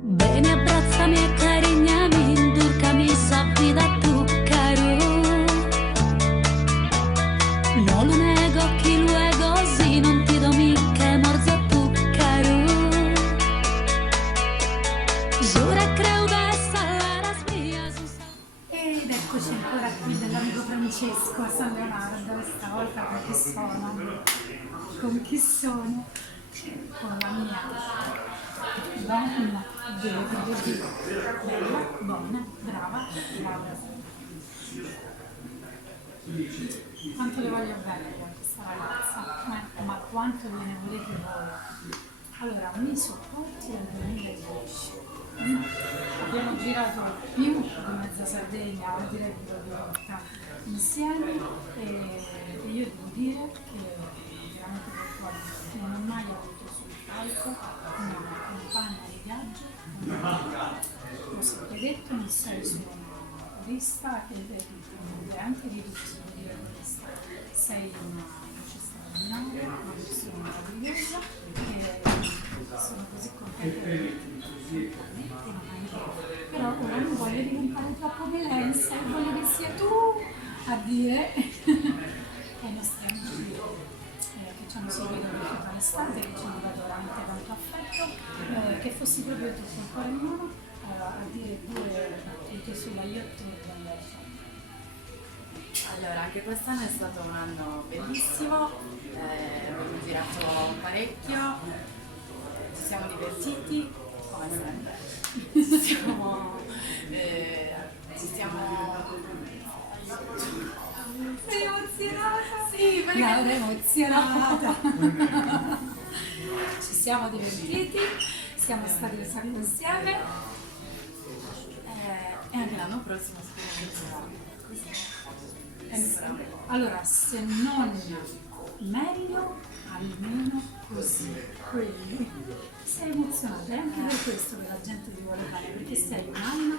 Bene, abbracciami e carignami, indurcami, sappi da tu, caro. No lo nego, chi luego, sì, non ti do mica morza tu, caro. Giura creo bessa la mia. Ed eccoci ancora qui dell'amico Francesco a San Leonardo, stavolta con chi sono? Con chi sono? Con la mia donna, devo dire, bella, buona, brava, Laura. Quanto le voglio bene io a questa ragazza, ma quanto gliene volete voi? Allora, mi sopporti dal 2010. Abbiamo girato più di mezza Sardegna, direi più di volta insieme e io devo dire che veramente fortunata. Non ho mai avuto sul palco una compagna di viaggio, l'ho sempre detto, non sei solo una corista, che è anche di tutti dire corista, sei una voce straordinaria, una persona meravigliosa e sono così contenta di però ora non voglio diventare troppo violenza e voglio che sia tu a dire ai nostri amici che ci hanno seguito per tutta l'estate, che ci hanno dato veramente tanto affetto, che fossi proprio tu col cuore in mano a dire due battute sulla yacht e Allora, anche quest'anno è stato un anno bellissimo, abbiamo girato parecchio, ci siamo divertiti, come sempre. Ci siamo... Sei emozionata? Sì, perché... Laura è emozionata. Ci siamo divertiti, siamo stati un sacco insieme E anche l'anno prossimo speriamo allora, se non meglio, almeno così, quelli. Sei emozionata, è anche per questo che la gente ti vuole bene, perché sei un'anima